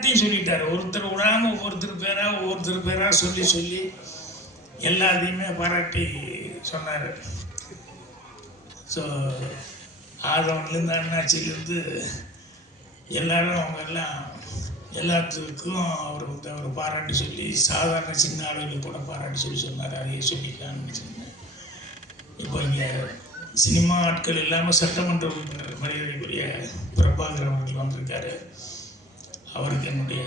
சொல்லிட்டாரு. ஒருத்தர் விடாம ஒவ்வொருத்தர் பேரா சொல்லி சொல்லி எல்லாத்தையுமே பாராட்டி சொன்னார். ஸோ ஆதவன்லேருந்து அண்ணாச்சிலேருந்து எல்லாரும் அவங்க எல்லாம் எல்லாத்துக்கும் அவர் பாராட்டி சொல்லி சாதாரண சின்ன ஆளுகளுக்கு கூட பாராட்டி சொல்லி சொன்னார். அதையே சொல்லிக்கலான்னு சொன்னேன். இப்போ இங்கே சினிமா ஆட்கள் இல்லாமல் சட்டமன்ற உறுப்பினர் மரியாதைக்குரிய பிரபாகர் அவர்கள் வந்திருக்காரு. அவருக்கு என்னுடைய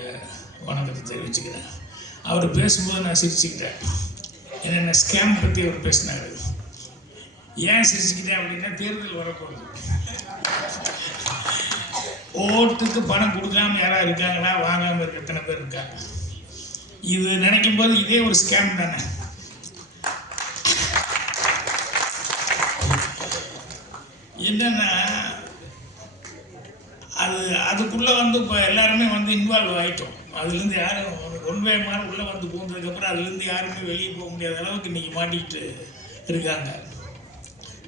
வணக்கத்தை தெரிவிச்சுக்கிறேன். அவர் பேசும்போது நான் சிரிச்சுக்கிட்டேன். என்னென்ன ஸ்கேம் பற்றி அவர் பேசினார். ஏன் சிரிச்சுக்கிட்டேன் அப்படின்னா, தேர்தல் வரப்போகுது. ஓட்டுக்கு பணம் கொடுக்காம யாராவது இருக்காங்களா, வாங்காமல் இருக்க எத்தனை பேர் இருக்காங்க. இது நினைக்கும் போது இதே ஒரு ஸ்கேம் தானே. என்னன்னா அதுக்குள்ளே இப்போ எல்லாருமே இன்வால்வ் ஆகிட்டோம். அதுலேருந்து யாரும் ஒன்வே மாதிரி உள்ளே பூந்ததுக்கப்புறம் அதுலேருந்து யாருமே வெளியே போக முடியாத அளவுக்கு இன்றைக்கி மாட்டிக்கிட்டு இருக்காங்க.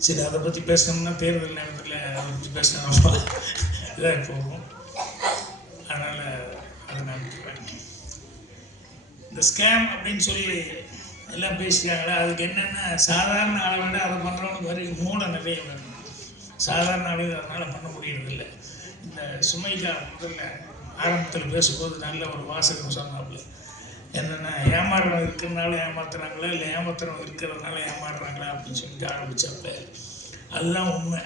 சரி, அதை பற்றி பேசணும்னா தேர்தல் நேரத்தில் அதை பற்றி பேசணும்ப்பா இதாக போகும். அதனால் அதை நான் இந்த ஸ்கேம் அப்படின்னு சொல்லி எல்லாம் பேசிட்டாங்களா, அதுக்கு என்னென்னா சாதாரண ஆளை விட அதை பண்ணுறவனுக்கு மூளை நிறைய வேணும். சாதாரண ஆளு அதனால் பண்ண முடியறதில்லை. இந்த சுமைக்கா முதல்ல ஆரம்பத்தில் பேசும்போது நல்ல ஒரு வாசகம் சொன்னாப்புல. என்னென்னா, ஏமாறுறவங்க இருக்கிறதுனால ஏமாத்துறாங்களா, இல்லை ஏமாத்துறவங்க இருக்கிறதுனால ஏமாறுறாங்களா அப்படின்னு சொல்லிட்டு ஆரம்பித்தப்ப அதுதான் உண்மை.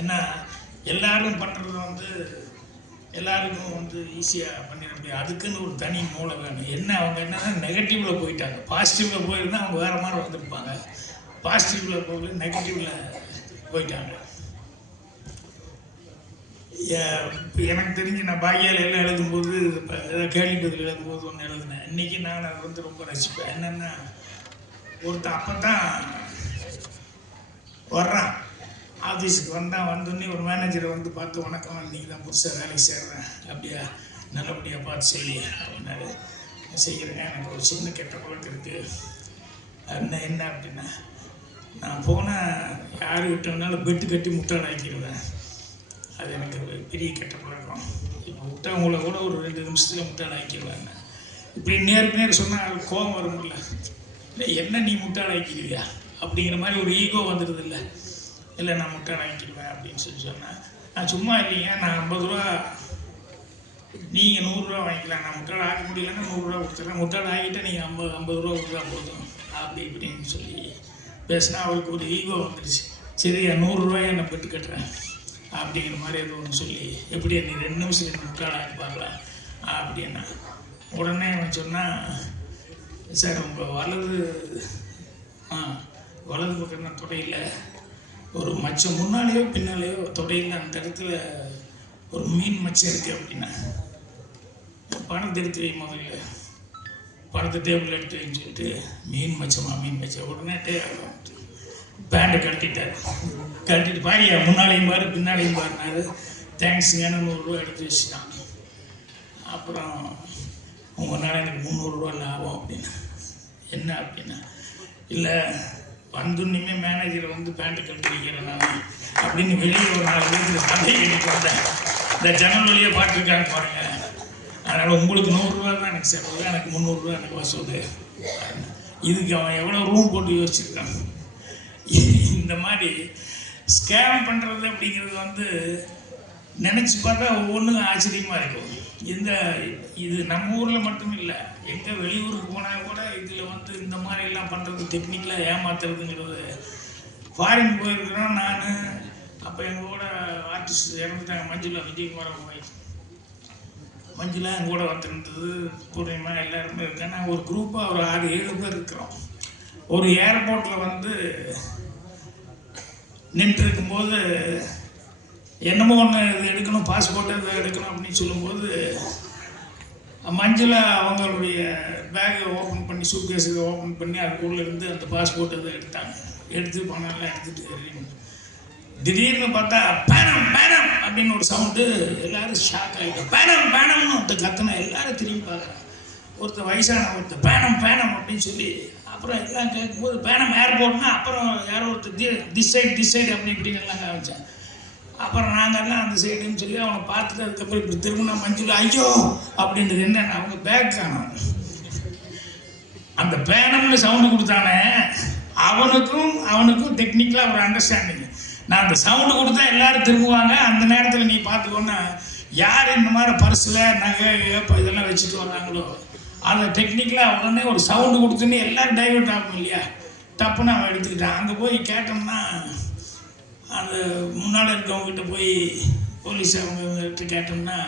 ஏன்னா எல்லாரும் பண்ணுறது எல்லாருக்கும் ஈஸியாக பண்ணிட முடியாது. அதுக்குன்னு ஒரு தனி மூளை வேணும். அவங்க என்னன்னா நெகட்டிவில் போயிட்டாங்க. பாசிட்டிவில் போயிருந்தால் அவங்க வேறு மாதிரி வந்திருப்பாங்க. பாசிட்டிவில் போகல, நெகட்டிவில் போயிட்டாங்க. எனக்கு தெரிஞ்சு நான் பாக்கியால் எல்லாம் எழுதும்போது ஏதாவது கேள்வி பதில் எழுதும்போது ஒன்று எழுதினேன். இன்றைக்கி நான் அதை ரொம்ப ரசிப்பேன். என்னென்னா, ஒருத்தன் அப்போ தான் வர்றான், ஆஃபீஸுக்கு வந்தோடனே ஒரு மேனேஜரை பார்த்து, வணக்கம், இன்றைக்கி தான் புதுசாக வேலைக்கு சேர்றேன், அப்படியா, நல்லபடியாக பார்த்து செய்ய அப்படின்னாரு. செய்கிறேங்க, எனக்கு ஒரு சின்ன கெட்ட பழக்கம் இருக்குது. என்ன அப்படின்னா, நான் போனால் யார் விட்டோம்னாலும் பெட்டு கட்டி முட்டாள் ஆக்கிடுவேன். அது எனக்கு பெரிய கெட்ட பழக்கம். இப்போ விட்டவங்கள கூட ஒரு 2 நிமிஷத்தில் முட்டாள் ஆக்கிடுவாங்க. இப்படி நேருக்கு நேர் சொன்னால் கோபம் வரும்ல. இல்லை, என்ன நீ முட்டாள் ஆக்கிடுவியா அப்படிங்கிற மாதிரி ஒரு ஈகோ வந்துடுது. இல்லை நான் முட்டாள் ஆக்கிடுவேன் அப்படின்னு சொன்னேன். நான் சும்மா இல்லைங்க, நான் 50 ரூபா, நீங்கள் 100 ரூபா வாங்கிக்கலாம், நான் முட்டாள் ஆக்க முடியலன்னா 100 ரூபா கொடுத்துட்றேன், முட்டாள் ஆகிட்டால் நீங்கள் 50 ரூபா கொடுத்தா போதும் அப்படி இப்படின்னு சொல்லி பேசினா அவருக்கு ஒரு ஈகோ வந்துடுச்சு. சரி, 100 ரூபாயை நான் பெட்டு கட்டுறேன் அப்படிங்கிற மாதிரி ஏதோ ஒன்று சொல்லி, எப்படி நீ 2 நிமிஷம் முட்டாள் ஆக்கி பார்க்கலாம் அப்படின்னா, உடனே அவன் சொன்னால், சார் உங்கள் வலது பக்கம் நான் தொடையில் ஒரு மச்சம் முன்னாலேயோ பின்னாலேயோ தொடையில் அந்த இடத்துல ஒரு மீன் மச்சம் இருக்குது அப்படின்னா, பணத்தை எடுத்து வை, முதல்ல பணத்தை டேபிள் எடுத்து வைன்னு சொல்லிட்டு, மீன் மச்சம் உடனே பேண்டை கழட்டிட்டு பாரியா, முன்னாலேயும் பாரு பின்னாலேயும் பாருனாரு. தேங்க்ஸுங்கன்னு 100 ரூபா எடுத்து வச்சுட்டான். அப்புறம் உங்களால் எனக்கு 300 ரூபா லாபம் அப்படின்னா. என்ன அப்படின்னா, இல்லை வந்துன்னுமே மேனேஜரை பேண்ட்டை கழட்டி வைக்கிறேன் நான் அப்படின்னு வெளியே ஒரு 4 பேருக்கு கதையை எடுத்து வந்தேன். இந்த ஜன்னல் வழியாக பாட்டுருக்காங்க பாருங்க. அதனால் உங்களுக்கு 100 ரூபா தான் எனக்கு செலவு, எனக்கு 300 ரூபா எனக்கு வசூல். இதுக்கு அவன் எவ்வளோ ரூம் போட்டு யோசிச்சிருக்கான். இந்த மாதிரி ஸ்கேம் பண்ணுறது அப்படிங்கிறது நினச்சி பார்த்தா ஒவ்வொன்றும் ஆச்சரியமாக இருக்கும். இது நம்ம ஊரில் மட்டும் இல்லை, எங்கே வெளியூருக்கு போனால் கூட இதில் இந்த மாதிரிலாம் பண்ணுறது, டெக்னிக்கலாக ஏமாத்துறதுங்கிறது. ஃபாரின் போயிருக்கிறோம் நான். அப்போ எங்கள் கூட ஆர்டிஸ்ட் இறந்துட்டாங்க, மஞ்சுளா, விஜயகுமார் போய் மஞ்சுளா எங்கள் கூட வந்துருந்தது, பூர்ணிமா எல்லாருமே இருக்கேன். நாங்கள் ஒரு குரூப்பாக ஒரு 6-7 பேர் இருக்கிறோம். ஒரு ஏர்போர்ட்டில் நின்று இருக்கும்போது என்னமோ ஒன்று இது எடுக்கணும், பாஸ்போர்ட் இது எடுக்கணும் அப்படின்னு சொல்லும்போது, மஞ்சுளா அவங்களுடைய பேக்கை ஓப்பன் பண்ணி, சூட்கேஸ் இதை ஓப்பன் பண்ணி அதுக்குள்ளே இருந்து அந்த பாஸ்போர்ட் இதை எடுத்து பணம்லாம் எடுத்துகிட்டு திடீர்னு பார்த்தா பேனம் அப்படின்னு ஒரு சவுண்டு. எல்லோரும் ஷாக் ஆகிட்டோம். பேனம்னு ஒருத்தர் கத்துனா எல்லாரும் திரும்பி பார்க்குறாங்க. ஒருத்தர் வயசான ஒருத்தர் பேனம் அப்படின்னு சொல்லி, அப்புறம் எல்லாம் கேட்கும்போது பேனம் ஏர்போர்ட்னா, அப்புறம் யாரோ ஒருத்தர் திஸ் சைடு அப்படி இப்படின்னு எல்லாம் காமிச்சேன். அப்புறம் நாங்கள்லாம் அந்த சைடுன்னு சொல்லி அவனை பார்த்துட்டு அதுக்கப்புறம் இப்படி திரும்பினா மஞ்சள் ஐயோ அப்படின்றது என்னென்ன அவங்க பேக் காணும். அந்த பேனம்னு சவுண்டு கொடுத்தானே அவனுக்கும் டெக்னிக்கலாக ஒரு அண்டர்ஸ்டாண்டிங். நான் அந்த சவுண்டு கொடுத்தா எல்லாரும் திரும்புவாங்க. அந்த நேரத்தில் நீ பார்த்துக்கோன்னா யார் இந்த மாதிரி பர்ஸில் நகை இதெல்லாம் வச்சுட்டு வர்றாங்களோ அதை டெக்னிக்கலாக உடனே ஒரு சவுண்டு கொடுத்துன்னு எல்லோரும் டைவர்ட் ஆகும் இல்லையா, டப்புன்னு அவன் எடுத்துக்கிட்டான். அங்கே போய் கேட்டோம்னா அந்த முன்னால் இருக்கவங்ககிட்ட போய் போலீஸ் அவங்ககிட்ட கேட்டோம்னா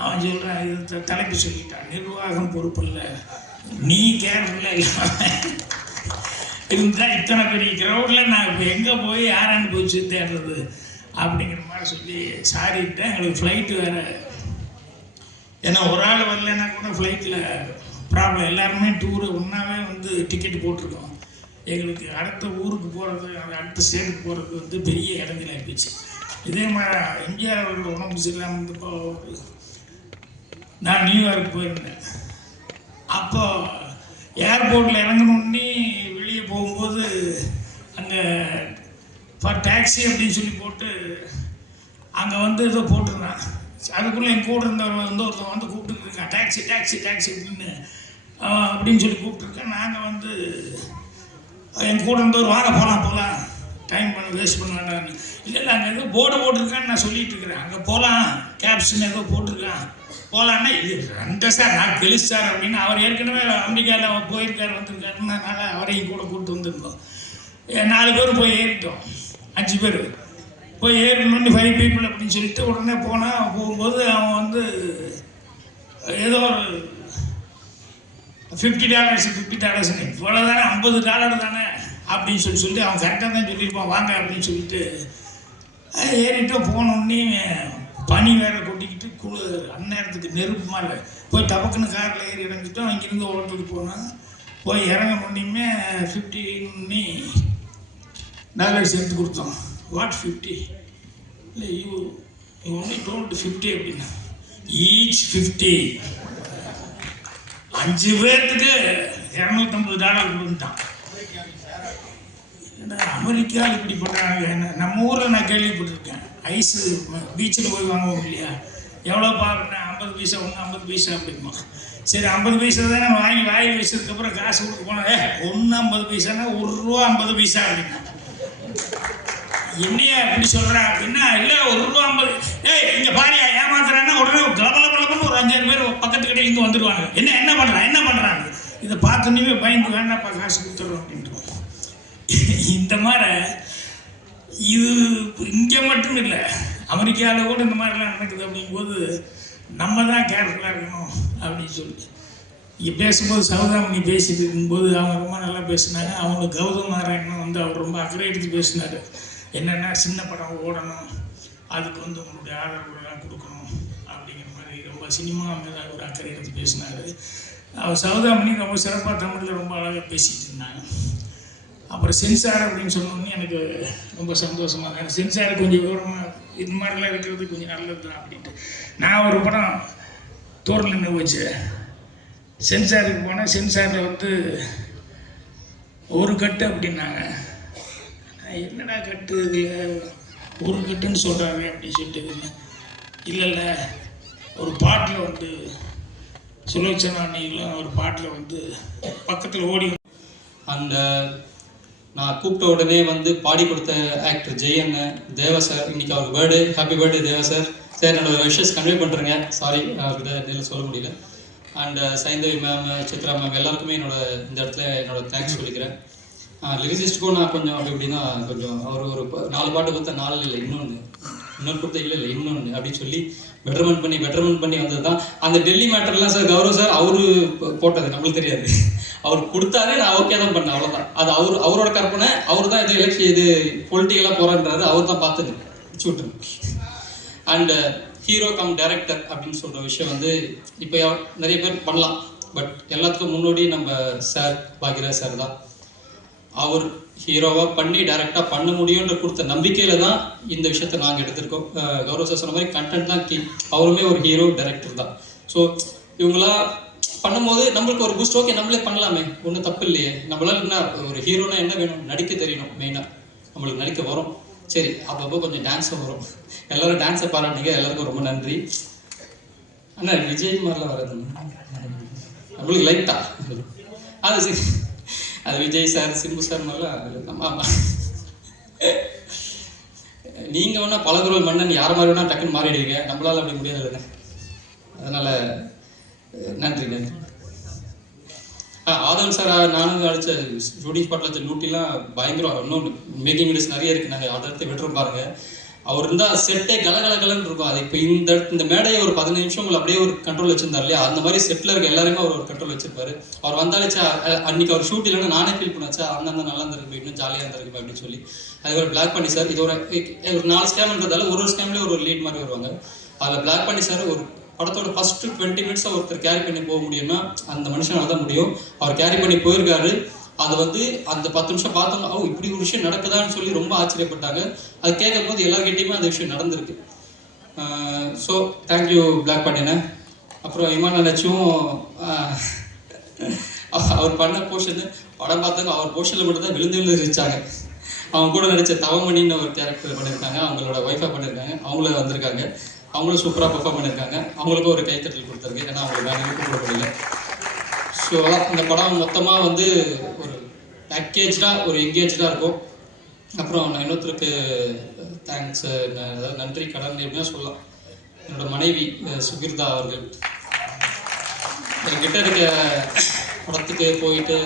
அவன் சொல்கிறான், இது தலைப்பு சொல்லிட்டான், நிர்வாகம் பொறுப்பில்ல, நீ கேர்ஃபுல்லாக இல்லாமல் இருந்தால் இத்தனை பெரிய க்ரௌடில் நான் இப்போ எங்கே போய் யாரான்னு போய் தேடுறது அப்படிங்கிற மாதிரி சொல்லி சாரிட்டேன். எங்களுக்கு ஃப்ளைட்டு வேறு, ஏன்னா ஒரு ஆள் வரலன்னா கூட ஃப்ளைட்டில் ப்ராப்ளம். எல்லாருமே டூரு ஒன்றாவே டிக்கெட் போட்டிருக்கோம். எங்களுக்கு அடுத்த ஊருக்கு போகிறது, அடுத்த ஸ்டேட்டுக்கு போகிறது பெரிய இடங்கள் ஆகிடுச்சு. இதே மாதிரி எம்ஜிஆர் அவர்கள் உடம்பு சரியில்லாமல் இப்போ நான் நியூயார்க் போயிருந்தேன். அப்போ ஏர்போர்ட்டில் இறங்கணுன்னே வெளியே போகும்போது அங்கே ஃபார் டாக்ஸி அப்படின்னு சொல்லி போட்டு அங்கே ஏதோ போட்டிருந்தான். அதுக்குள்ளே என் கூட இருந்தவர் ஒருத்தன் கூப்பிட்டுருக்கான், டாக்ஸி டாக்ஸி டாக்ஸி அப்படின்னு சொல்லி கூப்பிட்டுருக்கேன். நாங்கள் என் கூட இருந்தவர் வாங்க போகலாம் டைம் வேஸ்ட் பண்ண வேண்டாம்னு. இல்லை அங்கே ஏதோ போர்டு போட்டிருக்கான்னு நான் சொல்லிட்டு இருக்கிறேன். அங்கே போகலாம் கேப்ஷன் ஏதோ போட்டிருக்கான் போகலான்னா இது ரெண்டு சார் நான் கெலிஸ் சார் அப்படின்னு அவர் ஏற்கனவே அமெரிக்காவில் போயிருக்காரு வந்திருக்காருன்னு அதனால் அவரையும் கூட கூப்பிட்டு வந்திருந்தோம். 4 பேர் போய் ஏறிட்டோம், 5 பேர் போய் ஏறணுன்னு 5 people அப்படின்னு சொல்லிட்டு உடனே போகும்போது அவன் ஏதோ ஒரு $50 இவ்வளோ தானே, $50 தானே அப்படின்னு சொல்லி அவன் கரெக்டாக தான் சொல்லியிருப்பான் வாங்க அப்படின்னு சொல்லிட்டு ஏறிட்டோம். போனோடனே பனி வேற கொட்டிக்கிட்டு அந்நேரத்துக்கு நெருப்பு மாதிரி போய் டபக்குன்னு காரில் ஏறி இறங்கிட்டோம். இங்கேருந்து ஓட்டுக்கு போனோம். போய் இறங்கணுன்னே $50 எடுத்து கொடுத்தோம். வாட் 50? இல்லை யூ ஒன்லி டோல்டு 50 அப்படின்னா ஈச் 50. 5 பேர்த்துக்கு $250 கொடுத்துட்டான். அமெரிக்காவில் இப்படி பண்ணுறாங்க. நம்ம ஊரில் நான் கேள்விப்பட்டிருக்கேன், ஐஸு பீச்சில் போய் வாங்குவோம் இல்லையா, எவ்வளோ பார்க்குறேன் 50 பைசா, 50 பைசா அப்படிமா. சரி 50 பைசா தானே வாங்கி வாங்கி வச்சதுக்கப்புறம் காசு கொடுக்க போனேன், 50 பைசானா ₹1.50 அப்படின்னா. என்னையா எப்படி சொல்கிறேன் அப்படின்னா, இல்லை ₹1.50. இங்கே பாரியா ஏமாத்துறான்னா உடனே கலபலபலன்னு ஒரு 5-6 பேர் பக்கத்து கடையிலேருந்து வந்துடுவாங்க. என்ன பண்ணுறாங்க இதை பார்த்தோன்னே பயந்து வேண்டாப்பா காசு கொடுத்துட்றோம் அப்படின்ட்டு. இந்த மாதிரி இது இங்கே மட்டும் இல்லை, அமெரிக்காவில் கூட இந்த மாதிரிலாம் நடக்குது. அப்படிங்கும்போது நம்ம தான் கேர்ஃபுல்லாக இருக்கணும் அப்படின்னு சொல்லிட்டு இங்கே பேசும்போது சௌதாமணி பேசிட்டு இருக்கும்போது அவங்க ரொம்ப நல்லா பேசினாங்க. அவங்களுக்கு கௌதம் நாராயணன் அவர் ரொம்ப அக்கறை எடுத்து பேசினார். என்னென்னா சின்ன படம் ஓடணும், அதுக்கு உங்களுடைய ஆதரவுலாம் கொடுக்கணும் அப்படிங்கிற மாதிரி ரொம்ப சினிமா மேலே ஒரு அக்கறை எடுத்து பேசினார். அவர் சௌதாமணி ரொம்ப சிறப்பாக தமிழில் ரொம்ப அழகாக பேசிகிட்டு இருந்தாங்க. அப்புறம் சென்சார் அப்படின்னு சொன்னோன்னே எனக்கு ரொம்ப சந்தோஷமாக இருக்கும். எனக்கு சென்சார் கொஞ்சம் விவரமாக இது மாதிரிலாம் இருக்கிறது கொஞ்சம் நல்லது தான் அப்படின்ட்டு நான் ஒரு படம் தோரில் நின்று வச்சு சென்சாருக்கு போனேன். சென்சாரில் ஒரு கட்டு அப்படின்னாங்க. என்னடா கட்டு ஒரு கட்டுன்னு சொல்கிறாங்க அப்படின்னு சொல்லிட்டு, இல்லை ஒரு பாட்டில் சுலோச்சனா நீங்களும் ஒரு பாட்டில் பக்கத்தில் ஓடி அந்த நான் கூப்பிட்ட உடனே பாடி கொடுத்த ஆக்டர் ஜெயன் தேவா சார், இன்னைக்கு அவருக்கு பர்த்டே. ஹாப்பி பர்த்டே தேவா சார். சார் என்னோட விஷஸ் கன்வே பண்ணுறேங்க. சாரி இதை சொல்ல முடியல. And Saindhavi ma'am, Chitra ma'am எல்லாருக்குமே இந்த இடத்துல என்னோட தேங்க்ஸ் சொல்லிக்கிறேன். லிரிசிஸ்ட்டுக்கும் நான் கொஞ்சம் அப்படி இப்படின்னா கொஞ்சம் அவர் ஒரு 4 பாட்டு கொடுத்த 4 இல்லை இன்னொன்று கொடுத்த இல்லை இன்னொன்று அப்படின்னு சொல்லி பெட்டர்மெண்ட் பண்ணி வந்தது தான். அந்த டெல்லி மேட்டர்லாம் சார் கௌரவ் சார் அவரு போட்டது, நம்மளுக்கு தெரியாது. அவர் கொடுத்தாரு, நான் ஓகே தான் பண்ணேன், அவ்வளோதான். அது அவரோட கற்பனை. அவர் தான் இது எலெக்ஷன் இது பொலிட்டிக்கலாக போகிறான்றது அவர் தான் பார்த்தது விட்டு. அண்டு ஹீரோ கம் டைரக்டர் அப்படின்னு சொல்கிற விஷயம் இப்போ நிறைய பேர் பண்ணலாம். பட் எல்லாத்துக்கும் முன்னாடி நம்ம சார் பாக்யராஜ் சார் தான். அவர் ஹீரோவாக பண்ணி டைரெக்டாக பண்ண முடியுன்ற கொடுத்த நம்பிக்கையில் தான் இந்த விஷயத்தை நாங்கள் எடுத்திருக்கோம். கௌரவ் சார் சொன்ன மாதிரி கண்டென்ட் தான் கீ. அவருமே ஒரு ஹீரோ டைரக்டர் தான். ஸோ இவங்களாம் பண்ணும்போது நம்மளுக்கு ஒரு பூஸ்ட். ஓகே நம்மளே பண்ணலாமே, ஒன்றும் தப்பு இல்லையே. நம்மளால என்ன ஒரு ஹீரோனா என்ன வேணும், நடிக்க தெரியணும். மெயினாக நம்மளுக்கு நடிக்க வரும். சரி அப்பப்போ கொஞ்சம் டான்ஸும் வரும். எல்லோரும் டான்ஸை பாராட்டிங்க, எல்லாருக்கும் ரொம்ப நன்றி. அண்ணா விஜய் மாதிரிலாம் வராது நம்மளுக்கு லைட்டா அது அது விஜய் சார் சிம்பு சார் மாதிரிலாம். ஆமாம் நீங்கள் வேணால் பலகுரல் மன்னன் யார் மாதிரி வேணால் டக்குன்னு மாறிடுவீங்க, நம்மளால் அப்படி முடியாது இல்லைங்க. அதனால் நன்றி நன்றி. ஆதவன் சார் நானும் அடித்த ஷூட்டிங் ஸ்பாட்டில் வச்ச லூட்டிலாம் பயங்கரம். இன்னும் மேக்கிங் வீடியோஸ் நிறைய இருக்குது, நாங்கள் அடுத்த விட்டுறோம் பாருங்கள். அவர் இருந்தால் செட்டே கலகலகலன்னு இருக்கும். அது இப்போ இந்த மேடையை ஒரு 15 நிமிஷம் அப்படியே ஒரு கண்ட்ரோல் வச்சிருந்தார் இல்லையா, அந்த மாதிரி செட்டில் இருக்க எல்லாருமே அவர் ஒரு கண்ட்ரோல் வச்சிருப்பாரு. அவர் வந்தாலேச்சா அன்றைக்கி அவர் ஷூட் இல்லைன்னா நானே ஃபீல் பண்ணாச்சா அந்தந்த நல்லா இருந்திருக்கு, இன்னும் ஜாலியாக இருந்திருக்கு அப்படின்னு சொல்லி. அதே ஒரு பிளாக் பண்ணி சார், இது ஒரு 4 ஸ்கேம்ன்றதால ஒரு ஸ்கேம்லேயே ஒரு லீட் மாதிரி வருவாங்க. அதில் பிளாக் பண்ணி சார் ஒரு படத்தோட ஃபஸ்ட்டு 20 மினிட்ஸை ஒருத்தர் கேரி பண்ணி போக முடியும்னா அந்த மனுஷனால தான் முடியும். அவர் கேரி பண்ணி போயிருக்காரு. அதை அந்த 10 நிமிஷம் பார்த்தோம், இப்படி ஒரு விஷயம் நடக்குதான்னு சொல்லி ரொம்ப ஆச்சரியப்பட்டாங்க. அது கேட்கும் போது எல்லார்கிட்டையுமே அந்த விஷயம் நடந்திருக்கு. ஸோ தேங்க்யூ பிளாக் பண்ணினேன். அப்புறம் இமான் நினச்சும் அவர் பண்ண போர்ஷன் படம் பார்த்தாங்க, அவர் போர்ஷனில் மட்டும்தான் விழுந்து இருந்துச்சாங்க. அவங்க கூட நடித்த தவமணின்னு ஒரு கேரக்டர் பண்ணியிருக்காங்க, அவங்களோட ஒய்ஃபாக பண்ணியிருக்காங்க, அவங்கள வந்திருக்காங்க. அவங்களும் சூப்பராக பெர்ஃபார்ம் பண்ணியிருக்காங்க. அவங்களுக்கும் ஒரு கைத்தட்டல் கொடுத்துருக்கு, ஏன்னா அவங்களுக்கு வேறு கூப்பிடப்படல. ஸோ இந்த படம் மொத்தமாக ஒரு பேக்கேஜாக ஒரு எங்கேஜாக இருக்கும். அப்புறம் நான் இன்னொருத்தருக்கு தேங்க்ஸ், அதாவது நன்றி கடன் எப்படின்னா சொல்லலாம். என்னோடய மனைவி சுகிர்தா அவர்கள் என்கிட்ட இருக்க படத்துக்கு போயிட்டு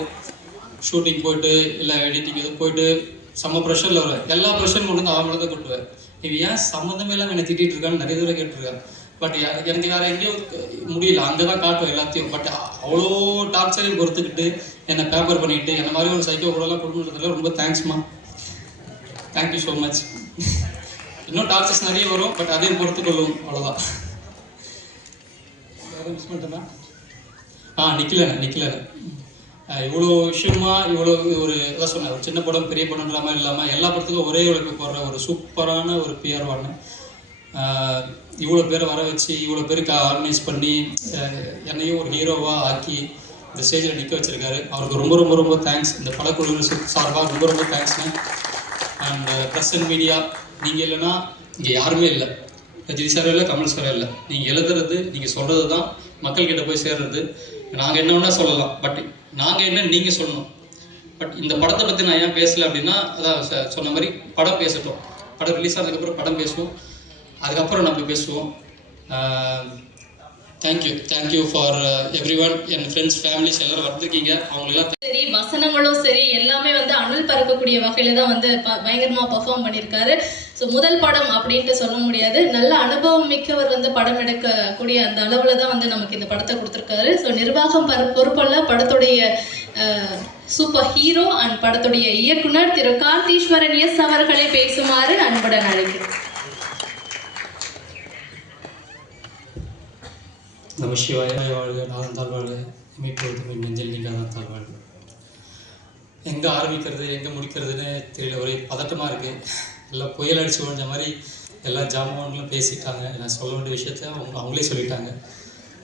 ஷூட்டிங் போயிட்டு இல்லை எடிட்டிங் எதுவும் போயிட்டு செம்ம ப்ரெஷரில் வர எல்லா ப்ரெஷரும் கொண்டு வந்து அவங்கள தான் கொட்டுவேன். இவன் ஏன் சம்மந்தமே இல்லாமல் என்னை திட்டிகிட்டு இருக்கான்னு நிறைய தூரம் கேட்டுருக்கேன். பட் எனக்கு வேறு எங்கேயும் முடியல, அங்கே தான் காட்டுவேன் எல்லாத்தையும். பட் அவ்வளோ டார்ச்சரையும் பொறுத்துக்கிட்டு என்னை பேப்பர் பண்ணிக்கிட்டு என்ன மாதிரி ஒரு சைக்கோ கூடலாம் கொடுக்குறதுல ரொம்ப தேங்க்ஸ்மா, தேங்க்யூ ஸோ மச். இன்னும் டார்ச்சர்ஸ் நிறைய வரும், பட் அதையும் பொறுத்துக்கொள்ளும், அவ்வளோதான். வேறு மிஸ் பண்ணிட்டேன்னா நிக்கலண்ணே இவ்வளோ விஷயமா இவ்வளோ ஒரு இதான் சொன்னேன், ஒரு சின்ன படம் பெரிய படம்ன்ற மாதிரி இல்லாமல் எல்லா படத்துக்கும் ஒரே உழைப்பு போடுற ஒரு சூப்பரான ஒரு பிஆர் வான்னு இவ்வளோ பேரை வர வச்சு இவ்வளோ பேருக்கு ஆர்கனைஸ் பண்ணி என்னையும் ஒரு ஹீரோவாக ஆக்கி இந்த ஸ்டேஜில் நிற்க வச்சுருக்காரு. அவருக்கு ரொம்ப ரொம்ப ரொம்ப தேங்க்ஸ். இந்த படக்குழு சார்பாக ரொம்ப ரொம்ப தேங்க்ஸ்ண்ணே. அண்ட் ப்ரெஸ் அண்ட் மீடியா, நீங்கள் இல்லைன்னா இங்கே யாருமே இல்லை. ரஜினி சார் இல்லை, கமல் சார் இல்லை. நீங்கள் எழுதுறது, நீங்கள் சொல்கிறது தான் மக்கள்கிட்ட போய் சேர்றது. நாங்கள் என்ன வேணால் சொல்லலாம், பட் நாங்கள் என்ன நீங்கள் சொல்லணும். பட் இந்த படத்தை பற்றி நான் ஏன் பேசலை அப்படின்னா, அதான் சொன்ன மாதிரி படம் பேசட்டும், படம் ரிலீஸ் ஆனதுக்கப்புறம் படம் பேசுவோம், அதுக்கப்புறம் நம்ம பேசுவோம். Thank you for every one. N friends families எல்லோரும் வந்திருக்கீங்க, அவங்களெல்லாம் சரி, வசனங்களும் சரி எல்லாமே அனல் பறக்கக்கூடிய வகையில் தான் பயங்கரமாக பர்ஃபார்ம் பண்ணியிருக்காரு. ஸோ முதல் படம் அப்படின்ட்டு சொல்ல முடியாது, நல்ல அனுபவம் மிக்கவர் படம் எடுக்கக்கூடிய அந்த அளவில் தான் நமக்கு இந்த படத்தை கொடுத்துருக்காரு. ஸோ நிர்வாகம் பொறுப்பல்ல, படத்துடைய சூப்பர் ஹீரோ அண்ட் படத்துடைய இயக்குனர் திரு கார்த்தீஸ்வரன் எஸ் அவர்களை பேசுமாறு அன்புடன் அழைக்கிறேன். நம சிவாய வாழ்க, நாதன் தாழ் வாழ்க, இமைப்பொழுதும் நெஞ்சில் நீங்காதான் தாழ் வாழ்க. எங்கே ஆரம்பிக்கிறது எங்கே முடிக்கிறதுன்னு தெரியல, ஒரே பதட்டமாக இருக்குது. எல்லாம் புயல் அடித்து ஓடிஞ்ச மாதிரி எல்லா ஜாமான்களும் பேசிட்டாங்க. நான் சொல்ல வேண்டிய விஷயத்த அவங்களே சொல்லிட்டாங்க.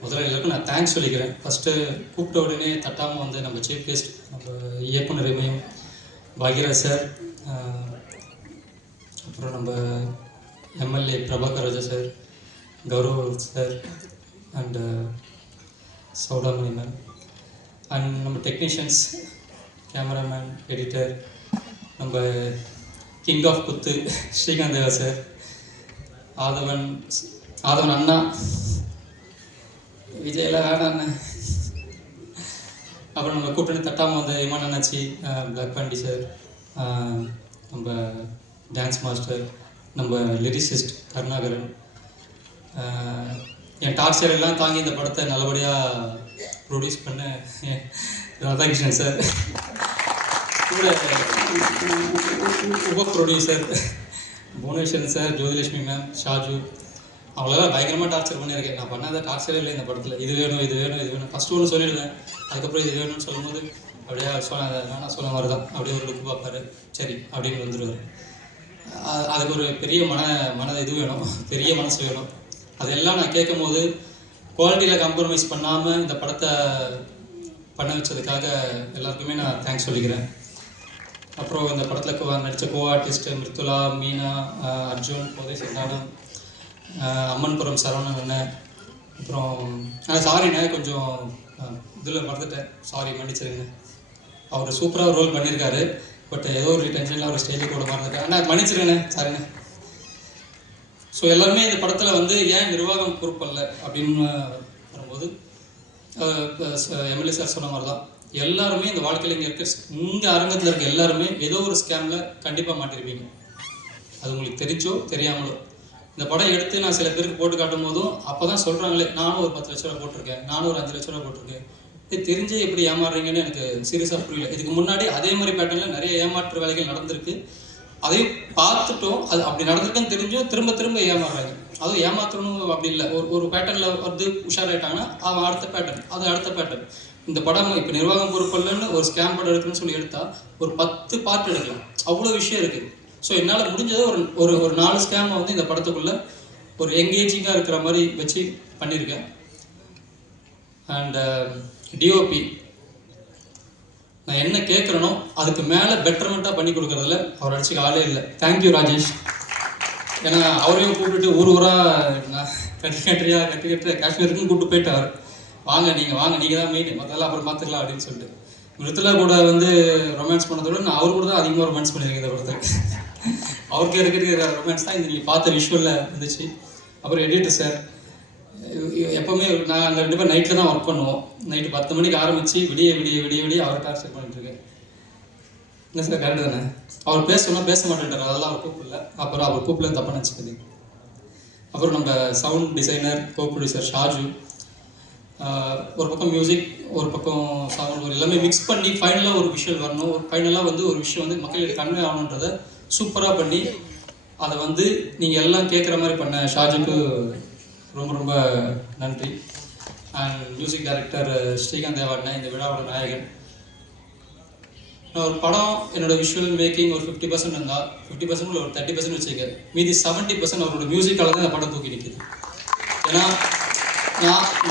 முதல்ல எல்லாருக்கும் நான் தேங்க்ஸ் சொல்லிக்கிறேன். ஃபஸ்ட்டு கூப்பிட்ட உடனே தட்டாமல் நம்ம சீஃப் கெஸ்ட், நம்ம இயக்குனர் இமயம் பாக்யராஜ் சார், அப்புறம் நம்ம MLA Prabhakar Raja sir, Gaurav sir and Sowdamani ma'am, and நம்ம டெக்னீஷியன்ஸ், கேமராமேன், எடிட்டர், நம்ம king of Kuthu Srikanth Deva sir, ஆதவன் அண்ணா, விஜயெல்லாம் வேணாண்ணே, அப்புறம் நம்ம கூட்டணி தட்டாமல் இமான் அண்ணாச்சி, பிளாக் பாண்டி சார், நம்ம டான்ஸ் மாஸ்டர், நம்ம லிரிசிஸ்ட் கருணாகரன், என் டார்ச்சர் எல்லாம் தாங்கி இந்த படத்தை நல்லபடியாக ப்ரொடியூஸ் பண்ண ராதாகிருஷ்ணன் சார், கூட உப producer Bhuvaneswaran sir, Jyothilakshmi ma'am, Shaju, அவங்களெல்லாம் பயங்கரமாக டார்ச்சர் பண்ணியிருக்கேன். நான் பண்ணாத டார்ச்சரே இல்லை இந்த படத்தில். இது வேணும் ஃபஸ்ட்டு ஒன்று சொல்லிடுவேன், அதுக்கப்புறம் இது வேணும்னு சொல்லும்போது அப்படியே நான் சொன்ன மாதிரி தான் அப்படியே ஒரு லுக்கு பார்ப்பாரு, சரி அப்படின்னு வந்துடுவார். அதுக்கு ஒரு பெரிய இது வேணும், பெரிய மனசு வேணும். அதெல்லாம் நான் கேட்கும் போது குவாலிட்டியில் காம்ப்ரமைஸ் பண்ணாமல் இந்த படத்தை பண்ண வச்சதுக்காக எல்லாருக்குமே நான் தேங்க்ஸ் சொல்லிக்கிறேன். அப்புறம் இந்த படத்தில் நடித்த கோ ஆர்டிஸ்ட் மிருத்துலா, மீனா, அர்ஜுன், போதை சந்தானம், அம்மன்புரம் சரவணன் அண்ணன். அப்புறம் சாரிண்ணே, கொஞ்சம் இதில் மறந்துட்டேன், சாரி, மன்னிச்சிருங்க. அவர் சூப்பராக ரோல் பண்ணியிருக்காரு, பட் ஏதோ ஒரு டென்ஷனில் அவர் ஸ்டேஜுக்கு கூட மறந்துட்டேன். அண்ணா மன்னிச்சிருங்கண்ணே, சாரிண்ணே. ஸோ எல்லாருமே இந்த படத்தில் வந்து ஏன் நிர்வாகம் பொறுப்பல்ல அப்படின்னு வரும்போது எம்எல்ஏ சார் சொன்ன மாதிரி தான், எல்லாருமே இந்த வாழ்க்கையில் இங்கே அரங்கத்தில் இருக்க எல்லாருமே ஏதோ ஒரு ஸ்கேமில் கண்டிப்பாக மாட்டிருப்பீங்க. அது உங்களுக்கு தெரிஞ்சோ தெரியாமலோ. இந்த படம் எடுத்து நான் சில பேருக்கு போட்டு காட்டும் போதும் அப்போ தான் சொல்கிறாங்களே, நானும் ஒரு 10 லட்ச ரூபா போட்டிருக்கேன், நானும் ஒரு 5 லட்ச ரூபா போட்டிருக்கேன். இது தெரிஞ்சே எப்படி ஏமாறுறீங்கன்னு எனக்கு சீரியஸாக புரியல. இதுக்கு முன்னாடி அதே மாதிரி பேட்டர்னில் நிறைய ஏமாற்று வேலைகள் நடந்திருக்கு. அதையும் பார்த்துட்டோம், அது அப்படி நடந்திருக்குன்னு தெரிஞ்சும் திரும்ப திரும்ப ஏமாறுறாங்க. அதுவும் ஏமாற்றணும் அப்படி இல்லை, ஒரு பேட்டர்னில் வந்து உஷாராயிட்டாங்கன்னா அவன் அடுத்த பேட்டர்ன், அது அடுத்த பேட்டர்ன். இந்த படம் இப்போ நிர்வாகம் பொறுப்பல்லன்னு ஒரு ஸ்கேம் படம் எடுக்கணும்னு சொல்லி எடுத்தால் ஒரு 10 பார்ட் எடுக்கலாம், அவ்வளோ விஷயம் இருக்குது. ஸோ என்னால் முடிஞ்சதை ஒரு 4 ஸ்கேமை வந்து இந்த படத்துக்குள்ளே ஒரு எங்கேஜிங்காக இருக்கிற மாதிரி வச்சு பண்ணியிருக்கேன். அண்ட் டிஓபி நான் என்ன கேட்குறேனோ அதுக்கு மேலே பெட்டர்மெண்ட்டாக பண்ணி கொடுக்குறதுல அவர் அடிச்சுக்க ஆளே இல்லை. தேங்க்யூ ராஜேஷ். ஏன்னா அவரையும் கூப்பிட்டுட்டு ஊராக நான் கட்டி காஷ்மீருக்குன்னு கூப்பிட்டு போயிட்டார். வாங்க நீங்கள் தான் மெயின், மற்றெல்லாம் அப்புறம் பார்த்துக்கலாம் அப்படின்னு சொல்லிட்டு. மிருத்துலா கூட வந்து ரொமான்ஸ் பண்ணதோட நான் அவர் கூட தான் அதிகமாக ரொமான்ஸ் பண்ணியிருக்கேன் இந்த படத்துக்கு. அவருக்கு இருக்கிற ரொமான்ஸ் தான் இந்த நீங்கள் பார்த்த விஷுவலில் இருந்துச்சு. அப்புறம் எடிட்டர் சார், எப்போவுமே நான் அங்கே 2 பேர் நைட்டில் தான் ஒர்க் பண்ணுவோம். நைட்டு 10 மணிக்கு ஆரம்பித்து விடிய அவர் டார்ச்சர் பண்ணிட்டுருக்கேன். என்ன சார் கரெக்டு தானே? அவர் பேசணும்னா பேச மாட்டேன்ட்டார், அதெல்லாம் அவர் கூப்பிடல. அப்புறம் அவர் கூப்பிடல தப்பாக நினச்சிக்கிது. அப்புறம் நம்ம சவுண்ட் டிசைனர் கோ ப்ரொடியூசர் ஷாஜு, ஒரு பக்கம் மியூசிக், ஒரு பக்கம் சவுண்ட், ஒரு எல்லாமே மிக்ஸ் பண்ணி ஃபைனலாக ஒரு விஷுவல் வரணும். ஒரு ஃபைனலாக வந்து ஒரு விஷயம் வந்து மக்களுக்கு கன்வே ஆகணுன்றதை சூப்பராக பண்ணி அதை வந்து நீங்கள் எல்லாம் கேட்குற மாதிரி பண்ண ஷாஜுக்கு ரொம்ப ரொம்ப நன்றி. அண்ட் மியூசிக் டைரக்டர் ஸ்ரீகாந்த் தேவாட்னா, இந்த விழாவோட நாயகன். நான் ஒரு படம் என்னோடய விஷுவல் மேக்கிங் ஒரு 50% இருந்தால் 50% ஒரு 30% வச்சுக்க, மீதி 70% அவரோட மியூசிக்கால் தான் இந்த படம் தூக்கி நிற்கிது. ஏன்னா